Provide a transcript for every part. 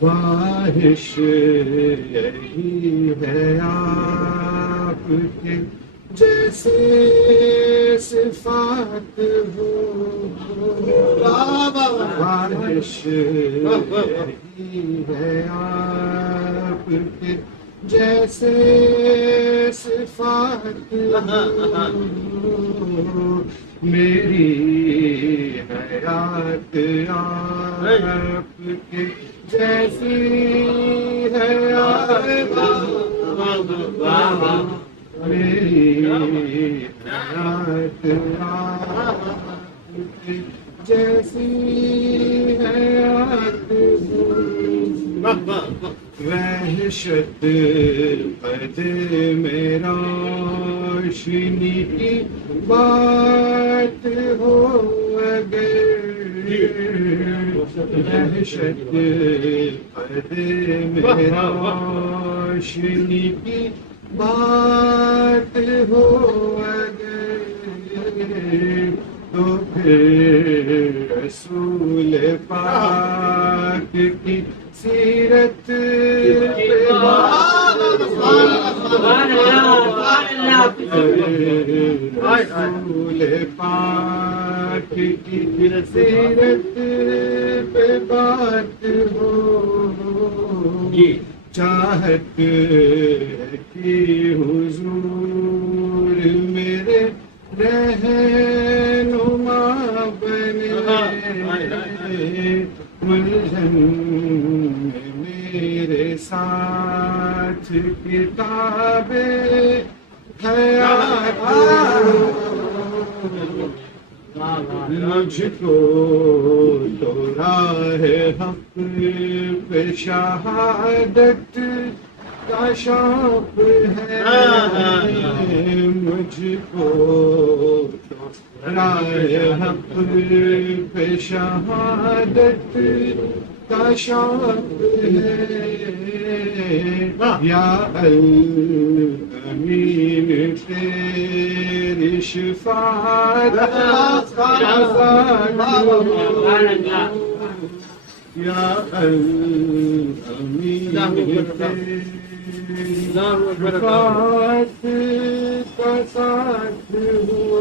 خواہش یہی ہے آپ کے جیسے صفات ہو، خواہش یہی ہے آپ کے جیسے صفات ہو، میری حیات آپ کے جیسی ہے میری حیات آپ کے جیسی حیات وحشت قد میرا روشنی کی بات ہو اگر، وحشت قد میرا روشنی کی بات ہو اگر، تو پھر رسول پاک کی سیرت پہ رسول پاک کی سیرت پہ بات ہو، چاہت کی حضور میرے رہنما بنے، ملزم میرے ساتھ کتاب حیات، مجھ کو تو راہ حق پہ شہادت کا شوق ہے، مجھ کو تو راہ حق پہ شہادت کا شوق ہے، یا الامین تیری شفاعت یا الامین تیری شفاعت کا ساتھ ہو،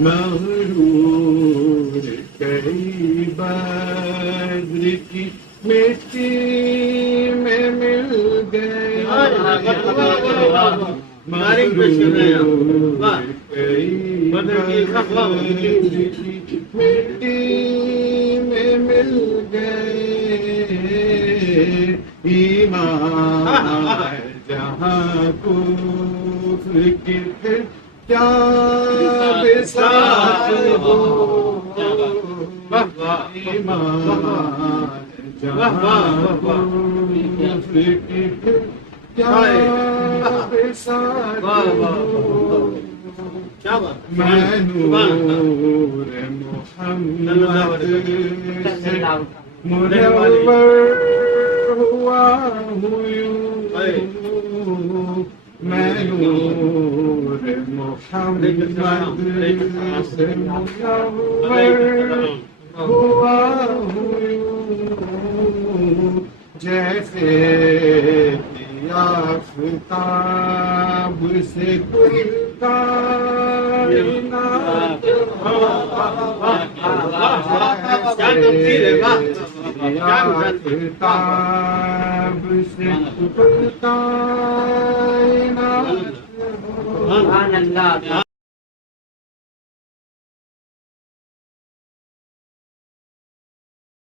مغرور کئی بدر کی مٹی میں مل گیا، مغرور کئی بدر کی مٹی میں مل گئے، ایمان جہاں کفر کی پھر کیا بساط ہو، ایمان جہاں کفر کی پھر کیا بساط ہو، میں نور محمد سے منور ہوا ہوں، میں نور محمد سے منور ہوا ہوں، جیسے آفتاب سے کل کائنات آفتاب سے کل کائنات